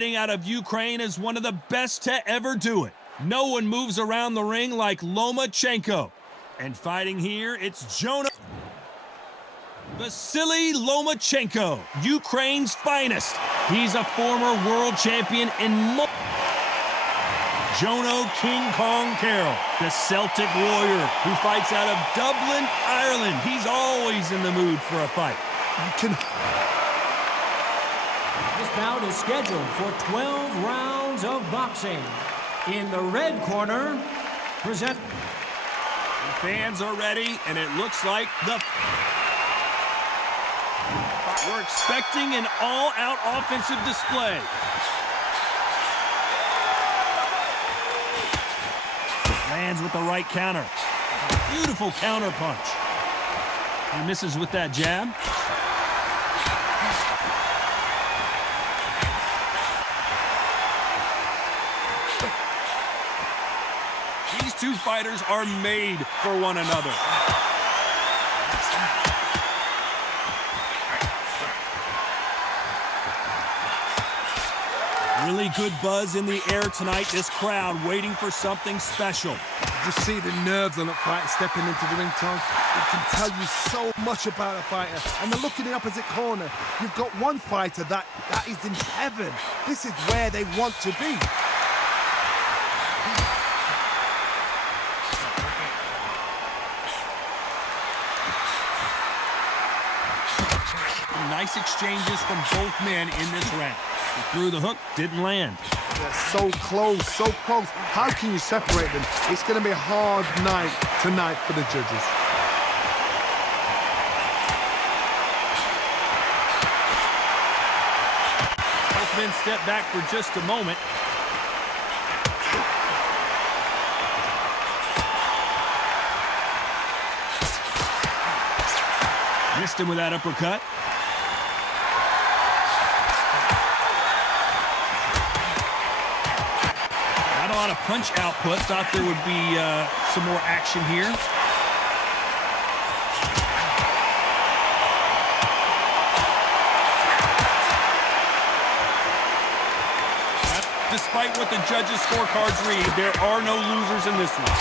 Out of Ukraine is one of the best to ever do it. No one moves around the ring like Lomachenko. And fighting here, it's Jono. Vasiliy Lomachenko, Ukraine's finest. He's a former world champion in Jono King Kong Carroll, the Celtic warrior who fights out of Dublin, Ireland. He's always in the mood for a fight. This bout is scheduled for 12 rounds of boxing. In the red corner, The fans are ready, and it looks like we're expecting an all-out offensive display. Lands with the right counter. Beautiful counter punch. He misses with that jab. These two fighters are made for one another. Really good buzz in the air tonight. This crowd waiting for something special. You see the nerves on that fighter stepping into the ring, Tom. It can tell you so much about a fighter. And then look in the opposite corner. You've got one fighter that is in heaven. This is where they want to be. Nice exchanges from both men in this round. He threw the hook, didn't land. They're so close, so close. How can you separate them? It's going to be a hard night tonight for the judges. Both men step back for just a moment. Missed him with that uppercut. Not a lot of punch output. Thought there would be some more action here. Despite what the judges' scorecards read, there are no losers in this one.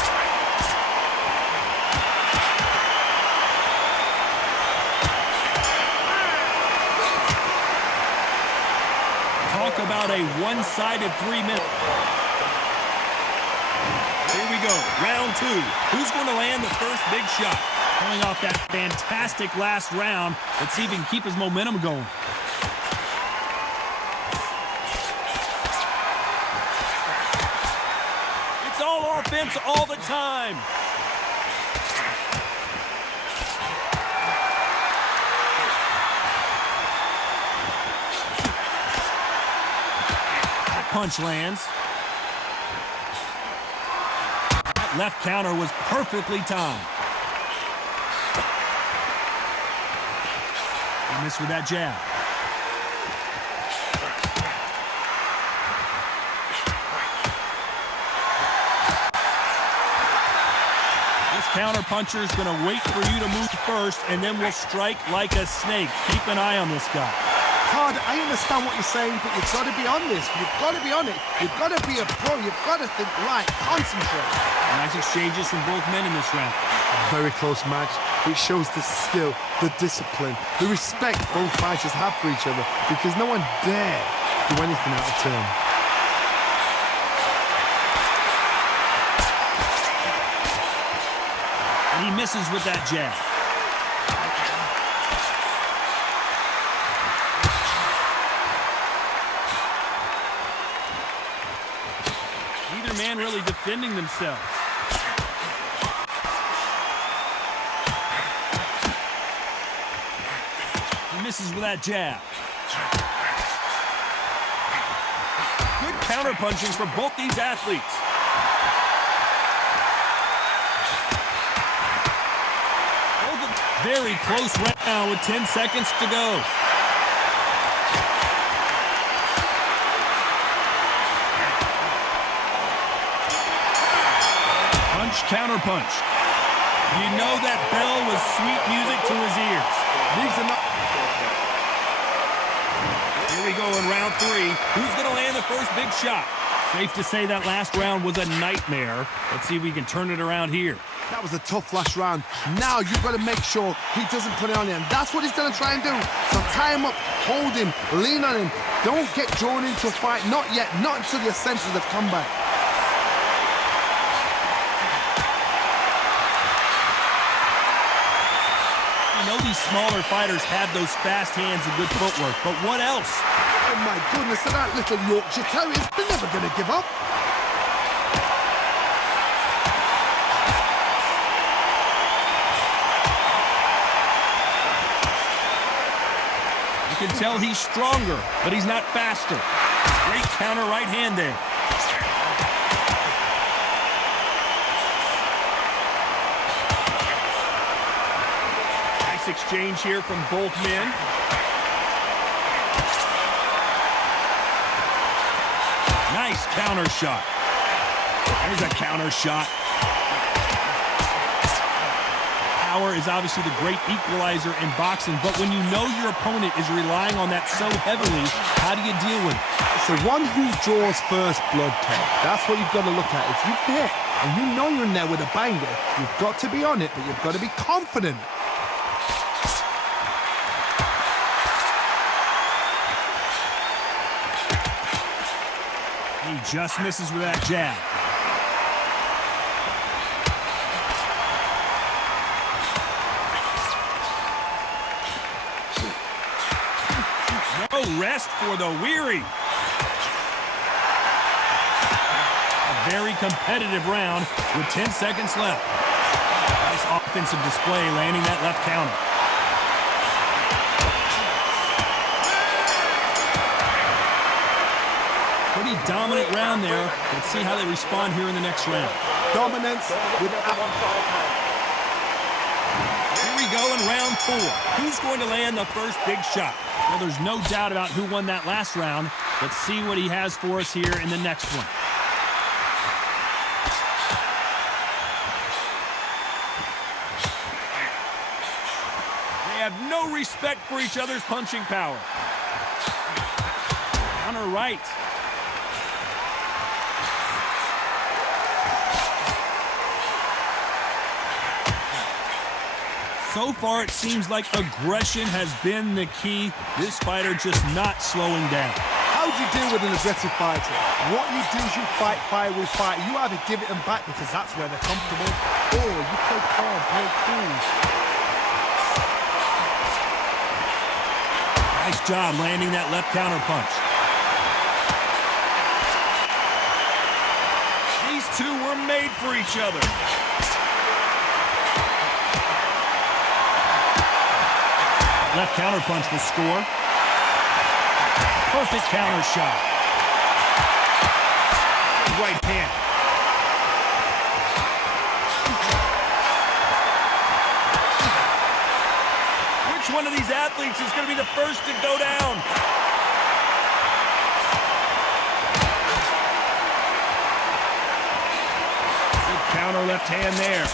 Talk about a one-sided 3 minute. Here we go, round two. Who's going to land the first big shot? Coming off that fantastic last round, let's see if he can keep his momentum going. It's all offense all the time. Punch lands. That left counter was perfectly timed. He missed with that jab. This counter puncher is going to wait for you to move first, and then will strike like a snake. Keep an eye on this guy. Hard, I understand what you're saying, but you've got to be on this. You've got to be on it. You've got to be a pro. You've got to think right. Concentrate. Nice exchanges from both men in this round. Very close match. It shows the skill, the discipline, the respect both fighters have for each other, because no one dare do anything out of turn. And he misses with that jab. Neither man really defending themselves. He misses with that jab. Good counter punching from both these athletes. Very close round with 10 seconds to go. Counter punch. You know that bell was sweet music to his ears. These are not... Here Here we go in round 3. Who's going to land the first big shot? Safe to say that last round was a nightmare. Let's see if we can turn it around here. That was a tough last round. Now you've got to make sure he doesn't put it on you. And that's what he's going to try and do. So tie him up, hold him, lean on him. Don't get drawn into a fight. Not yet. Not until your senses have come back. You know these smaller fighters have those fast hands and good footwork. But what else? Oh my goodness, and that little Yorkshire Terrier, they're never going to give up. You can tell he's stronger, but he's not faster. Great counter right hand there. Nice exchange here from both men. Nice counter shot. There's a counter shot. Power is obviously the great equalizer in boxing, but when you know your opponent is relying on that so heavily, how do you deal with it? It's the one who draws first blood, Ted. That's what you've got to look at. If you hit and you know you're in there with a banger, you've got to be on it, but you've got to be confident. He just misses with that jab. No rest for the weary. A very competitive round with 10 seconds left. Nice offensive display, landing that left counter. Pretty dominant round there. Let's see how they respond here in the next round. Dominance with... Here we go in round 4. Who's going to land the first big shot? Well, there's no doubt about who won that last round. Let's see what he has for us here in the next one. They have no respect for each other's punching power. Counter right. So far, it seems like aggression has been the key. This fighter just not slowing down. How do you deal with an aggressive fighter? What you do is you fight fire with fire. You either give it them back because that's where they're comfortable, or you play calm, play cool. Nice job landing that left counter punch. These two were made for each other. Left counter punch will score. Perfect counter shot. Right hand. Which one of these athletes is going to be the first to go down? Good counter left hand there.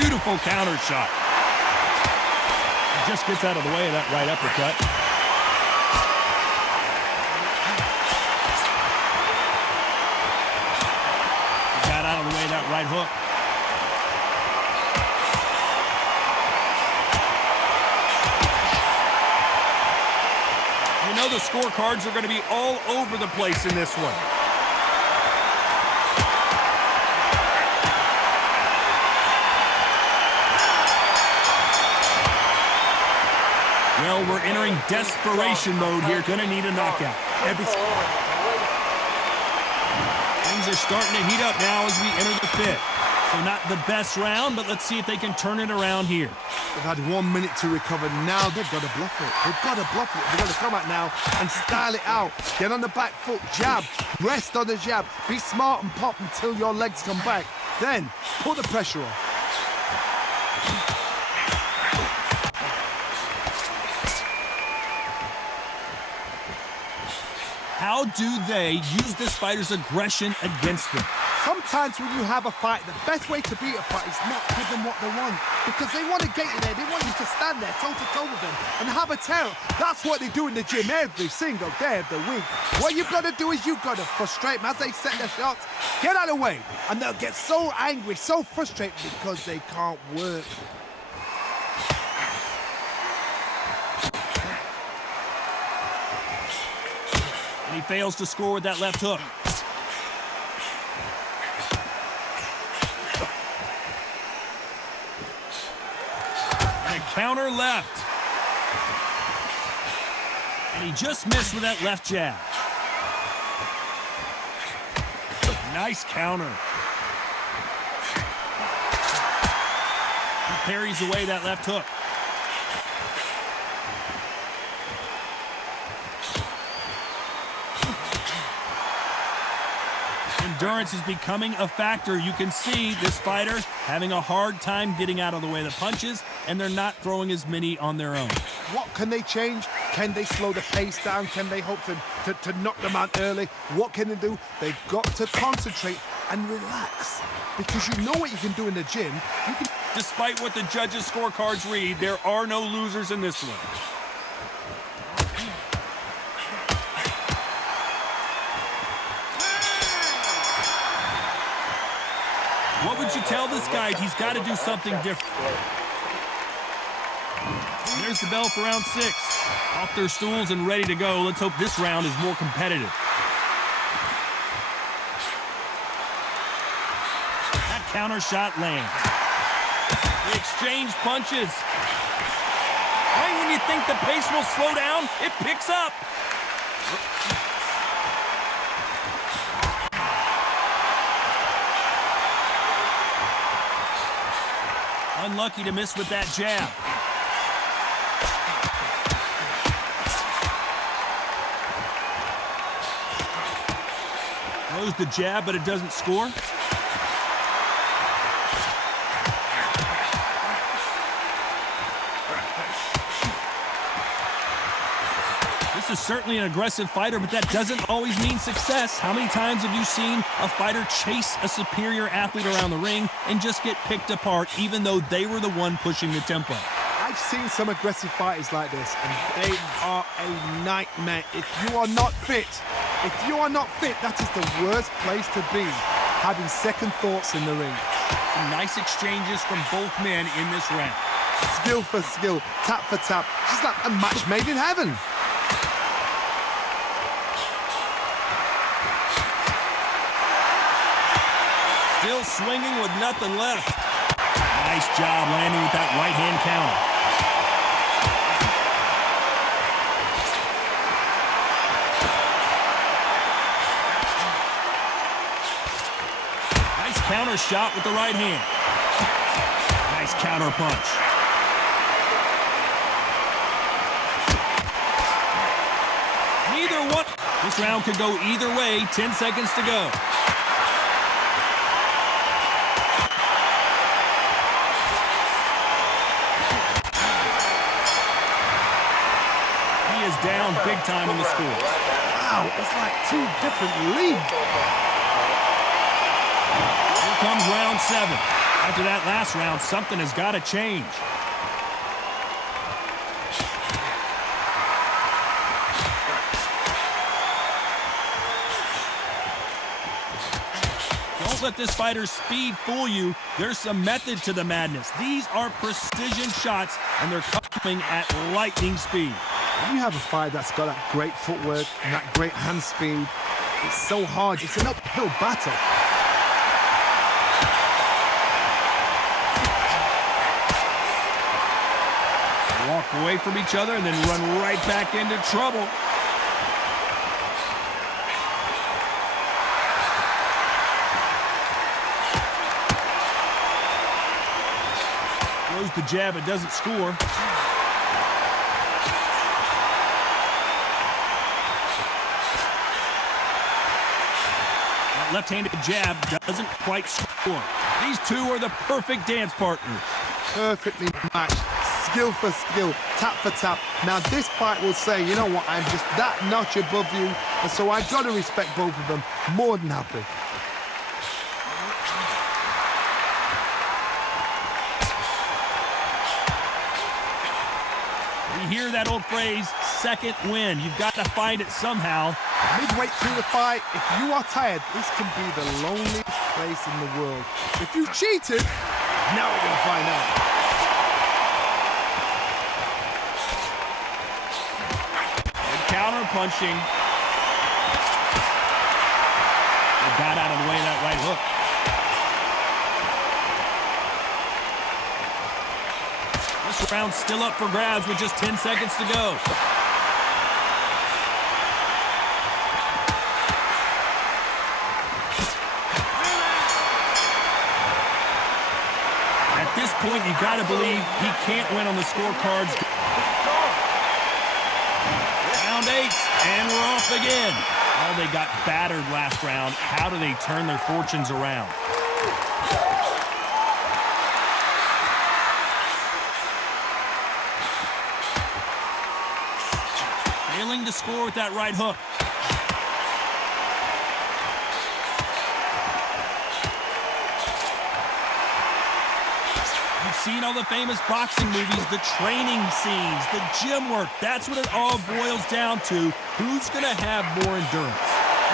Beautiful counter shot. Just gets out of the way of that right uppercut. Got out of the way of that right hook. You know the scorecards are going to be all over the place in this one. Well, we're entering desperation mode here. Gonna need a knockout. Things are starting to heat up now as we enter the 5th. So not the best round, but let's see if they can turn it around here. They've had 1 minute to recover. Now they've got to bluff it. They've got to bluff it. They've got to come out now and style it out. Get on the back foot, jab, rest on the jab. Be smart and pop until your legs come back. Then put the pressure on. How do they use this fighter's aggression against them? Sometimes when you have a fight, the best way to beat a fight is not give them what they want. Because they want to get you there. They want you to stand there toe-to-toe with them and have a terror. That's what they do in the gym every single day of the week. What you've got to do is you've got to frustrate them as they set their shots. Get out of the way. And they'll get so angry, so frustrated because they can't work. And he fails to score with that left hook. And a counter left. And he just missed with that left jab. Nice counter. He parries away that left hook. Endurance is becoming a factor. You can see this fighter having a hard time getting out of the way of the punches, and they're not throwing as many on their own. What can they change? Can they slow the pace down? Can they hope to knock them out early? What can they do? They've got to concentrate and relax. Because you know what you can do in the gym. You can... Despite what the judges' scorecards read, there are no losers in this one. What would you tell this guy? He's got to do something different. And there's the bell for round 6. Off their stools and ready to go. Let's hope this round is more competitive. That counter shot lands. They exchange punches. Right when you think the pace will slow down, it picks up. Unlucky to miss with that jab. Throws the jab, but it doesn't score. This is certainly an aggressive fighter, but that doesn't always mean success. How many times have you seen a fighter chase a superior athlete around the ring and just get picked apart, even though they were the one pushing the tempo? I've seen some aggressive fighters like this, and they are a nightmare. If you are not fit, that is the worst place to be, having second thoughts in the ring. Some nice exchanges from both men in this round. Skill for skill, tap for tap. Just like a match made in heaven. Still swinging with nothing left. Nice job landing with that right-hand counter. Nice counter shot with the right hand. Nice counter punch. Neither one. This round could go either way. 10 seconds to go. Down big time on the score. Wow, it's like two different leagues. Here comes round 7. After that last round, something has got to change. Don't let this fighter's speed fool you. There's some method to the madness. These are precision shots, and they're coming at lightning speed. When you have a fighter that's got that great footwork and that great hand speed, it's so hard. It's an uphill battle. Walk away from each other and then run right back into trouble. Throws the jab, it doesn't score. Left-handed jab doesn't quite score. These two are the perfect dance partners. Perfectly matched. Skill for skill, tap for tap. Now this fight will say, you know what, I'm just that notch above you, and so I've got to respect both of them. More than happy. You hear that old phrase, second win. You've got to find it somehow. Midway through the fight, if you are tired, this can be the loneliest place in the world. If you cheated, now we're going to find out. And counter punching. They got out of the way of that right hook. This round's still up for grabs with just 10 seconds to go. At this point, you got to believe he can't win on the scorecards. Round 8, and we're off again. Oh, they got battered last round. How do they turn their fortunes around? Failing to score with that right hook. You've seen all the famous boxing movies, the training scenes, the gym work. That's what it all boils down to. Who's going to have more endurance?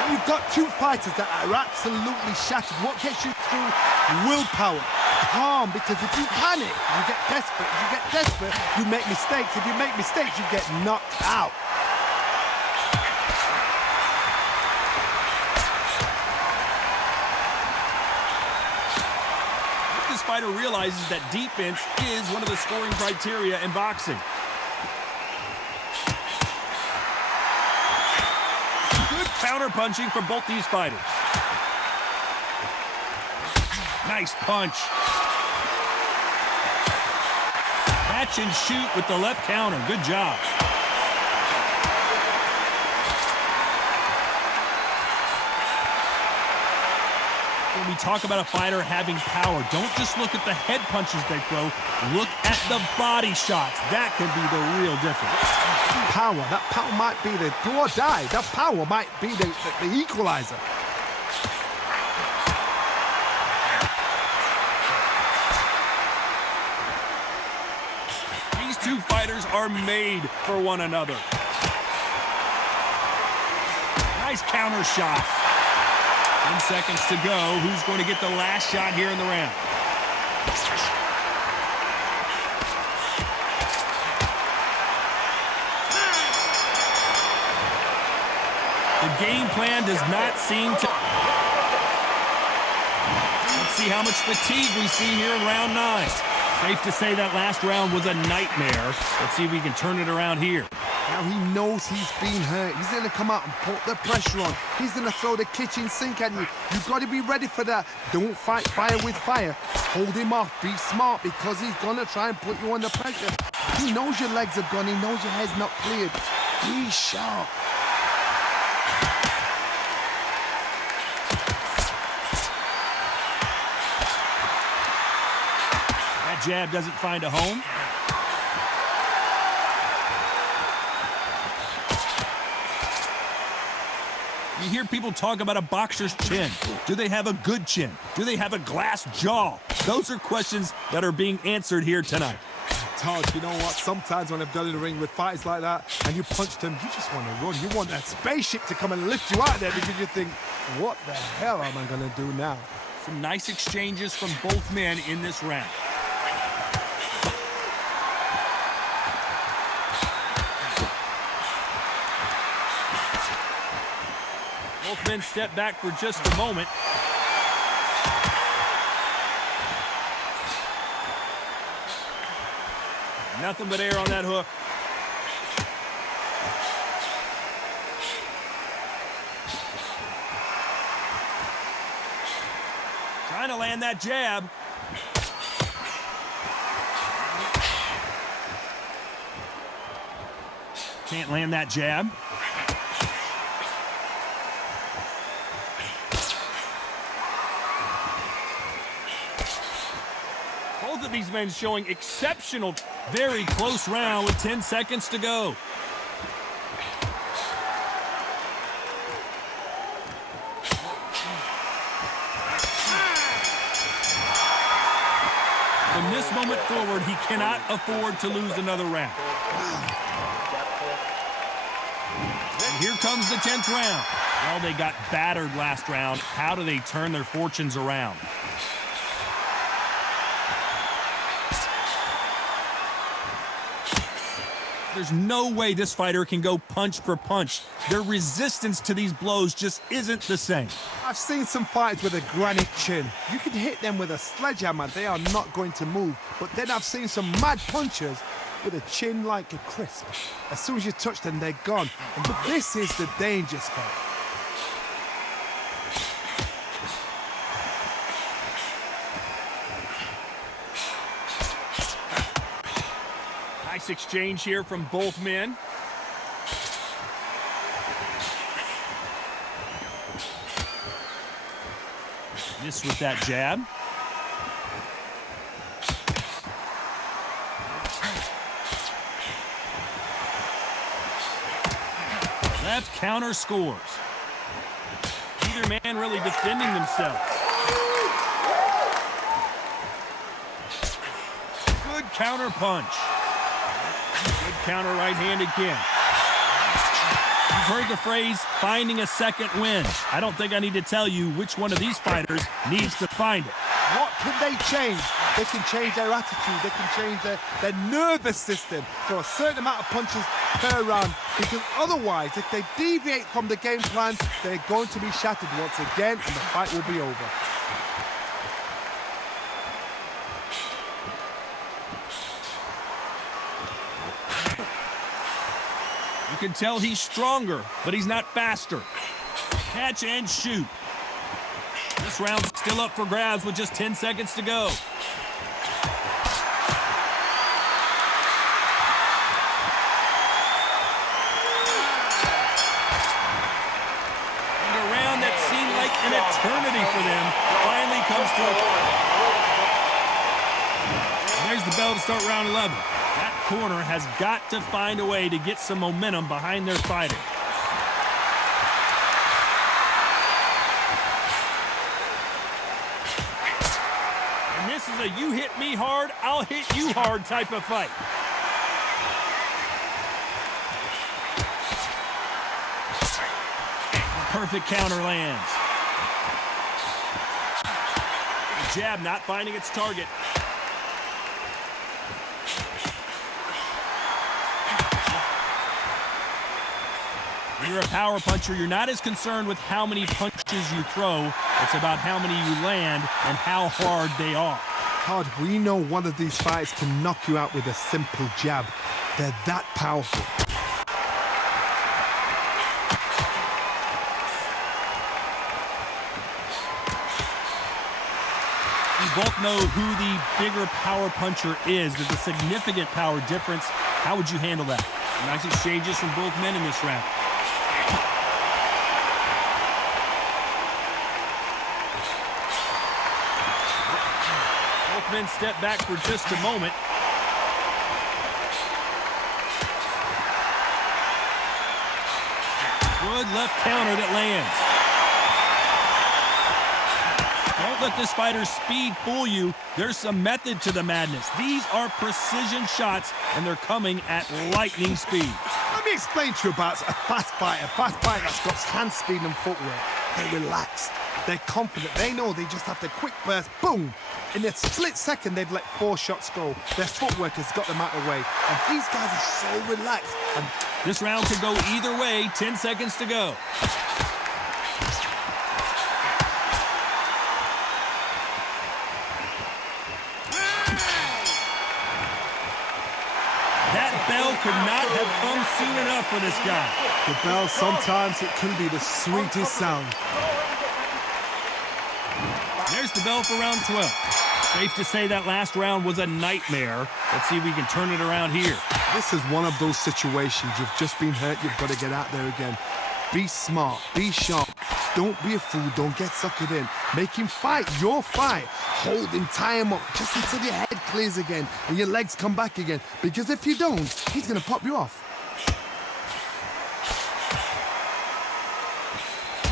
When you've got two fighters that are absolutely shattered, what gets you through? Willpower. Calm, because if you panic, you get desperate. If you get desperate, you make mistakes. If you make mistakes, you get knocked out. This fighter realizes that defense is one of the scoring criteria in boxing. Good counter-punching from both these fighters. Nice punch. Catch and shoot with the left counter. Good job. When we talk about a fighter having power, don't just look at the head punches they throw. Look at the body shots. That can be the real difference. Power. That power might be the do or die. That power might be the equalizer. These two fighters are made for one another. Nice counter shot. 10 seconds to go. Who's going to get the last shot here in the round? The game plan does not seem to... Let's see how much fatigue we see here in round 9. Safe to say that last round was a nightmare. Let's see if we can turn it around here. Now he knows he's been hurt. He's going to come out and put the pressure on. He's going to throw the kitchen sink at you. You've got to be ready for that. Don't fight fire with fire. Hold him off. Be smart, because he's going to try and put you under pressure. He knows your legs are gone. He knows your head's not cleared. Be sharp. That jab doesn't find a home. You hear people talk about a boxer's chin. Do they have a good chin? Do they have a glass jaw? Those are questions that are being answered here tonight. Todd, you know what? Sometimes when I've done in the ring with fighters like that and you punch them, you just want to run. You want that spaceship to come and lift you out there, because you think, what the hell am I going to do now? Some nice exchanges from both men in this round. Both men step back for just a moment. Nothing but air on that hook. Trying to land that jab. Can't land that jab. Both of these men showing exceptional, very close round with 10 seconds to go. From this moment forward, he cannot afford to lose another round. Here comes the 10th round. Well, they got battered last round. How do they turn their fortunes around? There's no way this fighter can go punch for punch. Their resistance to these blows just isn't the same. I've seen some fighters with a granite chin. You can hit them with a sledgehammer, they are not going to move. But then I've seen some mad punchers with a chin like a crisp. As soon as you touch them, they're gone. But this is the danger spot. Nice exchange here from both men. Miss with that jab. Left counter scores. Either man really defending themselves. Good counter punch. Good counter right hand again. You've heard the phrase, finding a second wind. I don't think I need to tell you which one of these fighters needs to find it. What can they change? They can change their attitude. They can change their nervous system for a certain amount of punches per round. Because otherwise, if they deviate from the game plan, they're going to be shattered once again and the fight will be over. You can tell he's stronger, but he's not faster. Catch and shoot. This round's still up for grabs with just 10 seconds to go. And a round that seemed like an eternity for them finally comes to a... And there's the bell to start round 11. That corner has got to find a way to get some momentum behind their fighter. And this is a you hit me hard, I'll hit you hard type of fight. The perfect counter lands. The jab not finding its target. When you're a power puncher, you're not as concerned with how many punches you throw. It's about how many you land and how hard they are. Todd, we know one of these fighters can knock you out with a simple jab. They're that powerful. We both know who the bigger power puncher is. There's a significant power difference. How would you handle that? Nice exchanges from both men in this round. Both men step back for just a moment. Good left counter that lands. Don't let this fighter's speed fool you. There's some method to the madness. These are precision shots, and they're coming at lightning speed. Let me explain to you about a fast fighter. Fast fighter that's got hand speed and footwork. They're relaxed. They're confident. They know they just have to quick burst, boom. In a split second, they've let 4 shots go. Their footwork has got them out of the way. And these guys are so relaxed. And this round could go either way. 10 seconds to go. That bell could not have come soon enough for this guy. the bell, sometimes it can be the sweetest sound. There's the bell for round 12. Safe to say that last round was a nightmare. Let's see if we can turn it around here. This is one of those situations. You've just been hurt. You've got to get out there again. Be smart. Be sharp. Don't be a fool. Don't get suckered in. Make him fight your fight. Hold him, tie him up, just until your head clears again and your legs come back again. Because if you don't, he's going to pop you off.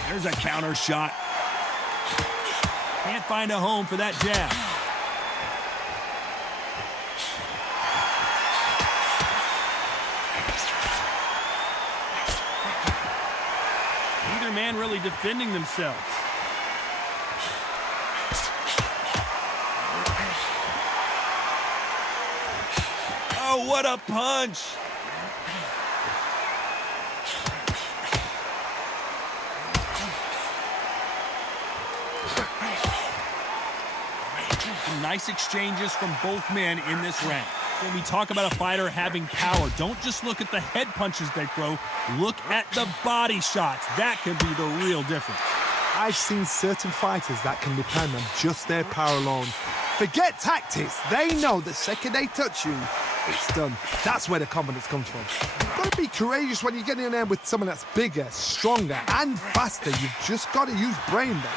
There's a counter shot. Can't find a home for that jab. man really defending themselves. Oh, what a punch! Nice exchanges from both men in this round. When we talk about a fighter having power, don't just look at the head punches they throw. Look at the body shots. That can be the real difference. I've seen certain fighters that can depend on just their power alone. Forget tactics. They know the second they touch you, it's done. That's where the confidence comes from. You've got to be courageous when you get in there with someone that's bigger, stronger, and faster. You've just got to use brain then.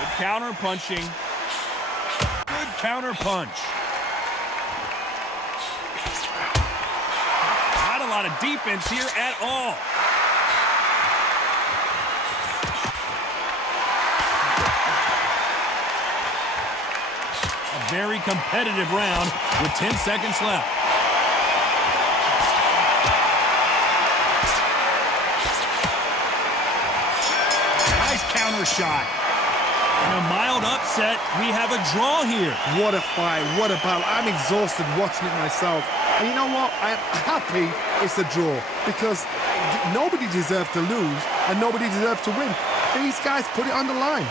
Good counter punching. Good counter punch. Not a lot of defense here at all. A very competitive round with 10 seconds left. Nice counter shot. In a mild upset, we have a draw here. What a fight, what a battle. I'm exhausted watching it myself. And you know what? I'm happy it's a draw because nobody deserves to lose and nobody deserves to win. These guys put it on the line.